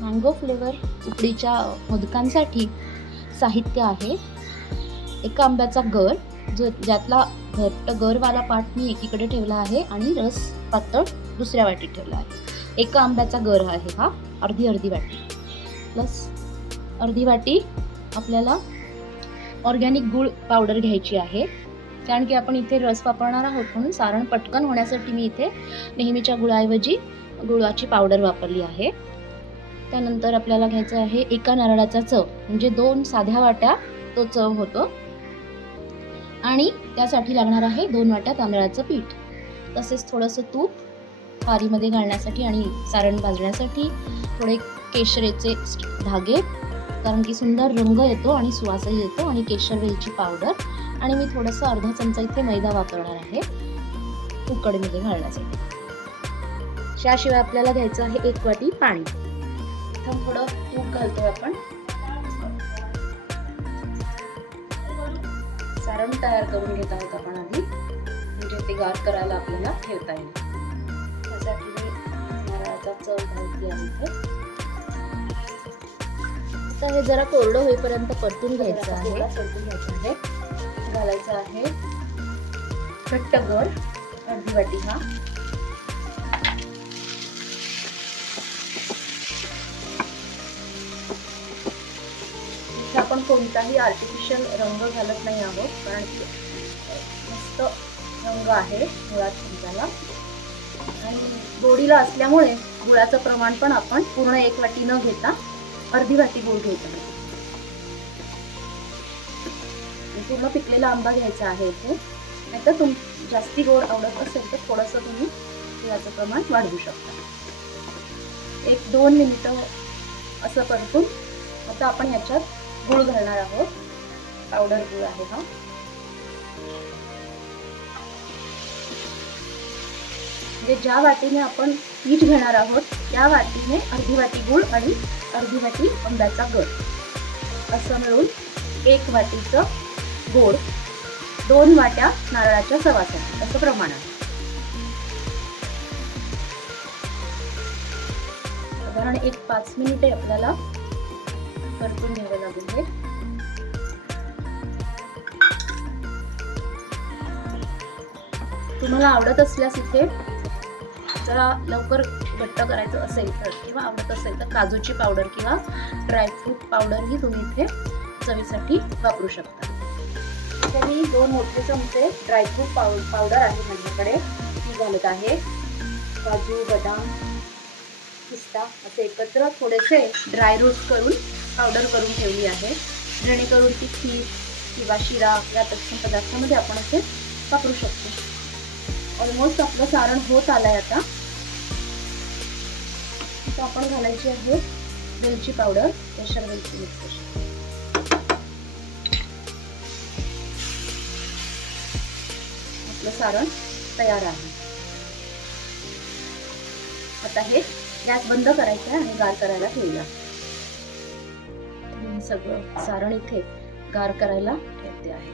Mango flavour उकडीच्या मोदकांसाठी साहित्य आहे. एका आंब्याचा गर, ज्यातला घट्ट गरवाला पाट मी एकीकडे ठेवला आहे आणि रस पातळ दुसऱ्या वाटीत ठेवला आहे. एका आंब्याचा गर आहे हा, अर्धी वाटी प्लस अर्धी वाटी आपल्याला ऑर्गॅनिक गूळ पावडर घ्यायची आहे. कारण की आपण इथे रस वापरणार आहोत म्हणून सारण पटकन होण्यासाठी मी इथे नेहमीच्या गुळाऐवजी गुळाची पावडर वापरली आहे. त्यानंतर आपल्याला घ्यायचं आहे एका नारळाचा चव, म्हणजे 2 साध्या वाट्या तो चव होतो. आणि त्यासाठी लागणार आहे 2 वाट्या तांदळाचं पीठ, तसेच थोडंसं तूप पारीमध्ये घालण्यासाठी आणि सारण भाजण्यासाठी, थोडे केशराचे धागे कारण की सुंदर रंग येतो आणि सुवासही येतो, आणि केशर वेलची पावडर, आणि मी थोडंसं अर्धा चमचा इथे मैदा वापरणार आहे उकडीमध्ये घालण्यासाठी. त्याशिवाय आपल्याला घ्यायचं आहे 1 वाटी पाणी. इथं थोडं तूप घालतोय आपण. सारण तयार करून घेत आहोत आपण आधी, म्हणजे ते गार करायला आपल्याला ठेवता येईल. त्यासाठी मी नारळाचा चव घालते आहे इथे. आता हे जरा कोरडं होईपर्यंत परतून घ्यायचं आहे. घालायचं आहे घट्ट गर, अर्धी वाटी हा. आपण कोणताही आर्टिफिशियल रंग घालत नाही आहोत, कारण की मस्त रंग आहे गुळात शिंपल्याला, आणि गोडीला असल्यामुळे गुळाचं प्रमाण पण आपण पूर्ण 1 वाटी न घेता अर्धी वाटी गुळ घ्यायचा. पूर्ण पिकलेला आंबा घ्यायचा आहे इथे. नाहीतर जास्ती गोड आवडत असेल तर थोडंसं तुम्ही गुळाचं प्रमाण वाढवू शकता. 1-2 मिनिटं असं परतून आता आपण ह्याच्यात गुळ घालणार आहोत. पावडर गुळ आहे हा. म्हणजे ज्या वाटीने आपण पीठ घेणार आहोत त्या वाटीने अर्धी वाटी गुळ आणि अर्धी वाटी आंब्याचा गर असं मिळून 1 वाटीचं गोड, 2 वाट्या नारळाच्या सवासाठी असं प्रमाण आहे. साधारण 1-5 मिनिटे आपल्याला परतून घ्यावे लागेल हे. तुम्हाला आवडत असल्यास इथे जरा लवकर घट्ट करायचं असेल तर, किंवा आवडत असेल तर काजूची पावडर किंवा ड्रायफ्रूट पावडर ही तुम्ही इथे चवीसाठी वापरू शकता. इथे मी 2 मोठे चमचे ड्रायफ्रूट पावडर आहे माझ्याकडे, ती घालत आहे. काजू, बदाम, पिस्ता असे एकत्र थोडेसे ड्राय रोस्ट करून पावडर करून ठेवली आहे, जेणेकरून ती खीर किंवा शिरा या तत्सम पदार्थामध्ये आपण असे वापरू शकतो. ऑलमोस्ट आपलं सारण होत आलंय. आता आपण घालायची आहे वेलची पावडर, केशर वेलची मिक्स. आपलं सारण तयार आहे. आता हे गॅस बंद करायचं आहे आणि गार करायला ठेवूया. सगळं सारण इथे गार करायला ठेवते आहे.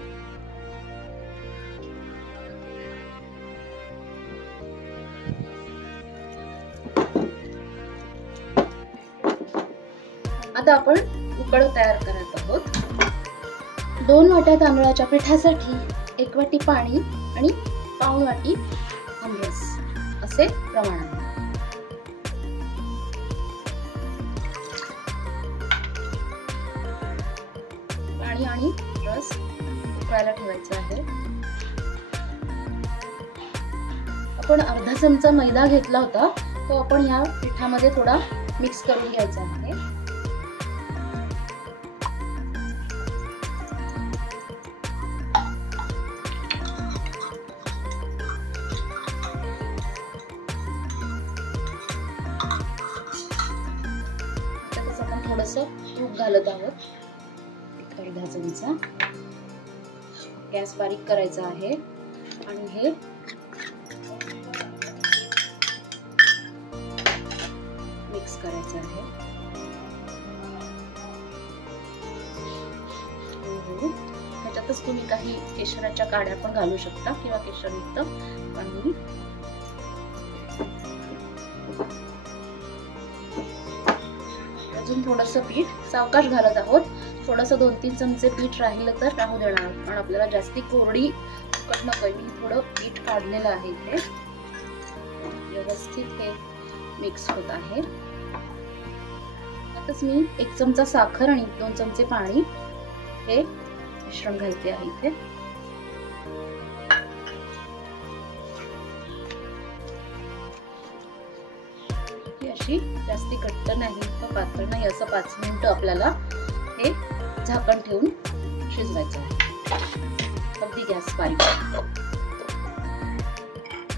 आता आपण उकड तयार करत आहोत. 2 वाट्या तांदळाच्या पिठासाठी 1 वाटी पाणी आणि पाऊण वाटी आमरस असे प्रमाण आहे. पाणी आणि रस उकळायला ठेवायचा आहे. आपण अर्धा चमचा मैदा घेतला होता, तो आपण या पिठामध्ये थोडा मिक्स करून घ्यायचा आहे. थोडंसं तूप घालत आहोत, अर्धा चमचा. गॅस बारीक करायचा आहे आणि हे मिक्स करायचं आहे. त्याच्यातच तुम्ही काही केशराच्या काड्या पण घालू शकता किंवा केशरयुक्त पाणी. अजून थोडंसं पीठ सावकाश घालत आहोत. थोडंसं 2-3 चमचे पीठ राहिलं तर राहू देणार आहोत, कारण आपल्याला जास्ती कोरडी फुकट नकोय. मी थोडं पीठ काढलेलं आहे इथे. व्यवस्थित हे मिक्स होत आहे. आताच मी 1 चमचा साखर आणि 2 चमचे पाणी हे मिश्रण घालते आहे इथे. अशी जास्ती घट्ट नाही किंवा पातळ नाही असं 5 मिनिटं आपल्याला हे झाकण ठेवून शिजवायचं आहे. अगदी गॅस बारीक.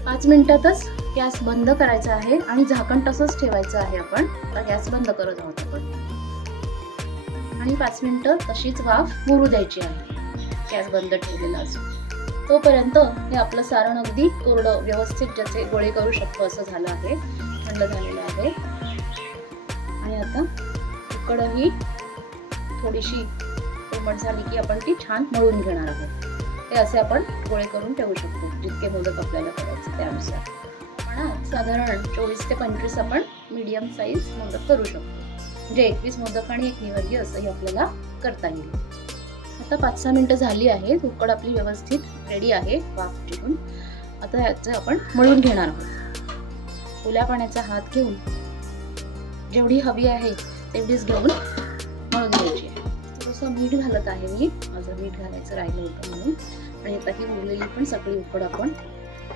5 मिनिटातच गॅस बंद करायचा आहे आणि झाकण तसंच ठेवायचं आहे. आपण आता गॅस बंद करत आहोत आपण आणि 5 मिनिटं तशीच वाफ मुरू द्यायची आहे. गॅस बंद ठेवलेला असो तोपर्यंत हे आपलं सारण अगदी कोरडं व्यवस्थित ज्याचे गोळे करू शकतो असं झालं आहे. थंड झालेलं आहे आणि आता उकडही थोडीशी कोमट झाली की आपण ती छान मळून घेणार आहोत. हे असे आपण गोळे करून ठेवू शकतो जितके मोदक आपल्याला करायचे त्यानुसार. पण साधारण 24 ते 25 आपण मीडियम साईज मोदक करू शकतो. म्हणजे 21 मोदक आणि 1 निवर्गी असंही आपल्याला करता येईल. आता 5-6 मिनिटं झाली आहेत. उकड आपली व्यवस्थित रेडी आहे वाफ ठेवून. आता याचं आपण मळून घेणार आहोत. ओल्या पाण्याचा हात घेऊन जेवढी हवी आहे तेवढीच घेऊन मळून घ्यायची आहे. थोडंसं मीठ घालत आहे मी. माझं मीठ घालायचं राहिलं होतं म्हणून. आणि आता ही उरलेली पण सगळी उकड आपण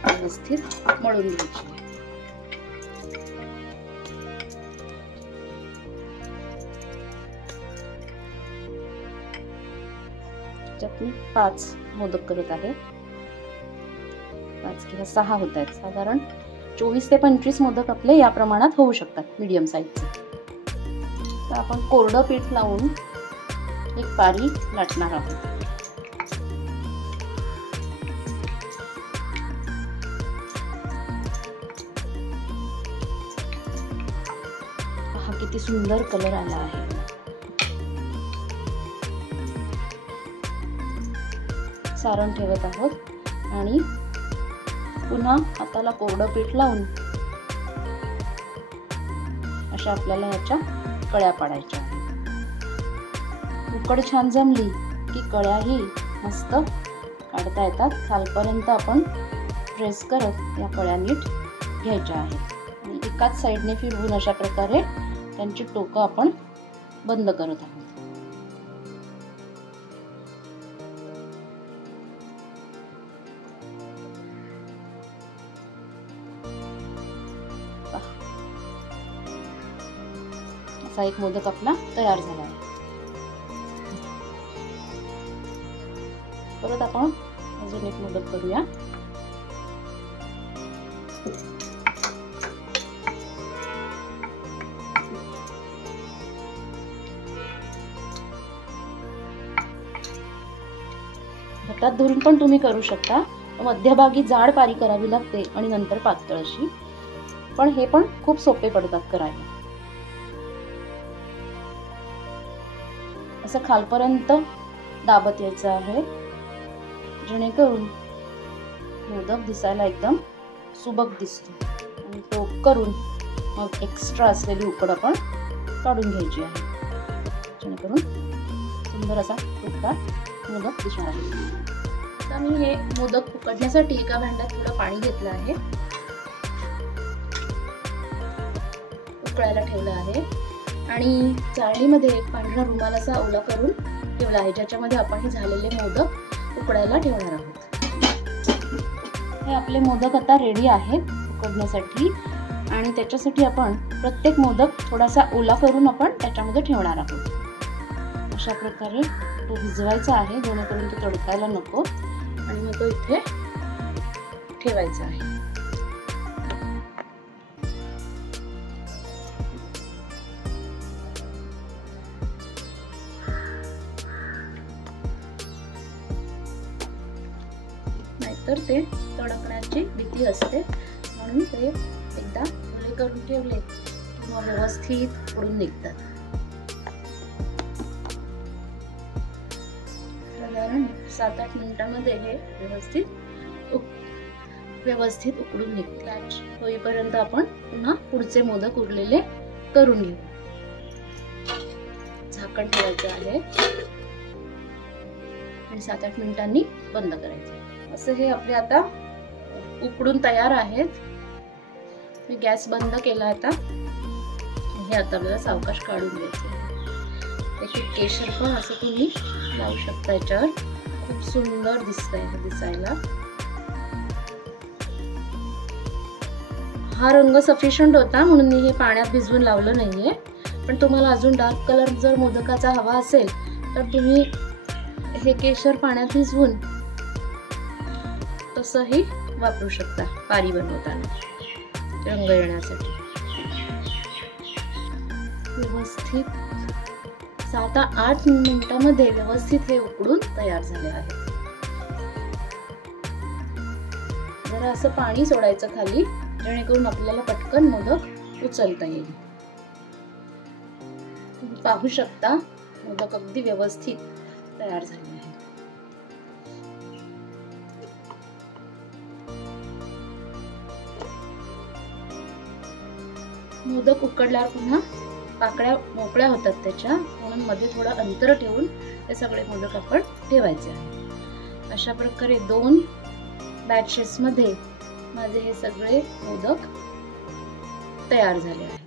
व्यवस्थित मळून घ्यायची आहे. त्याच्यात मी 5 मोदक करत आहे. 5 किंवा 6 होत आहेत. साधारण 24 ते 25 मोदक आपले या प्रमाणात होऊ शकतात मीडियम साईजचे. तर आपण कोरडं पीठ लावून एक पारी लाटणार आहोत. हा किती सुंदर कलर आला आहे. सारण ठेवत आहोत आणि पुन्हा हाताला कोरडं पीठ लावून अशा आपल्याला याच्या कळ्या पाडायच्या आहेत. उकड छान जमली की कळ्याही मस्त काढता येतात. खालपर्यंत आपण प्रेस करत या कळ्या नीट घ्यायच्या आहेत आणि एकाच साईडने फिरवून अशा प्रकारे त्यांची टोकं आपण बंद करत आहोत. असा एक मोदक आपला तयार झाला आहे. परत आपण अजून एक मोदक करूया. घटात धरून पण तुम्ही करू शकता. मध्यभागी जाड पारी करावी लागते आणि नंतर पातळ अशी. पण हे पण खूप सोपे पडतात करायला. असं खालपर्यंत दाबत यायचं आहे जेणेकरून मोदक दिसायला एकदम सुबक दिसतो. आणि टोक करून मग एक्स्ट्रा असलेली उकड आपण काढून घ्यायची आहे जेणेकरून सुंदर असा टोकदार मोदक दिसणार आहे. आता मी हे मोदक उकडण्यासाठी एका भांड्यात थोडं पाणी घेतलं आहे. उकळायला ठेवलं आहे आणि चाळणीमध्ये एक पांढरा रुमाल असा ओला करून ठेवला आहे ज्याच्यामध्ये आपण हे झालेले मोदक उकडायला ठेवणार आहोत. हे आपले मोदक आता रेडी आहेत उकडण्यासाठी आणि त्याच्यासाठी आपण प्रत्येक मोदक थोडासा ओला करून आपण त्याच्यामध्ये ठेवणार आहोत. अशा प्रकारे तो भिजवायचा आहे जेणेकरून तो तडकायला नको आणि मग तो इथे ठेवायचा आहे. नाहीतर ते तडकण्याची भीती असते म्हणून ते एकदा ओले करून ठेवले किंवा व्यवस्थित उकडून निघतात. साधारण 7-8 मिनिटांमध्ये हे व्यवस्थित उकडून निघते. होईपर्यंत आपण पुन्हा पुढचे मोदक उरलेले करून घेऊ. झाकण ठेवायचं आहे आणि 7-8 मिनिटांनी बंद करायचं. असं हे आपले आता उकडून तयार आहेत. मी गॅस बंद केला आता. हे आता आपल्याला सावकाश काढून घ्यायचे. त्याचे केशर पण असं तुम्ही लावू शकता याच्यावर. खूप सुंदर दिसतंय दिसायला. हा रंग सफिशियंट होता म्हणून मी हे पाण्यात भिजवून लावलं नाहीये. पण तुम्हाला अजून डार्क कलर जर मोदकाचा हवा असेल तर तुम्ही हे केशर पाण्यात भिजवून तसंही वापरू शकता पारी बनवताना रंग येण्यासाठी. व्यवस्थित 7-8 मिनिटांमध्ये व्यवस्थित हे उकडून तयार झाले आहे. जरा असं पाणी सोडायचं खाली, जेणेकरून आपल्याला पटकन मोदक उचलता येईल. तुम्ही पाहू शकता मोदक अगदी व्यवस्थित तयार झाले आहे. मोदक उकडल्यावर पुन्हा पाकळ्या मोकळ्या होतात त्याच्या, म्हणून मध्ये थोडं अंतर ठेवून हे सगळे मोदक आपण ठेवायचे आहे. अशा प्रकारे 2 बॅचेस मध्ये माझे हे सगळे मोदक तयार झाले आहेत.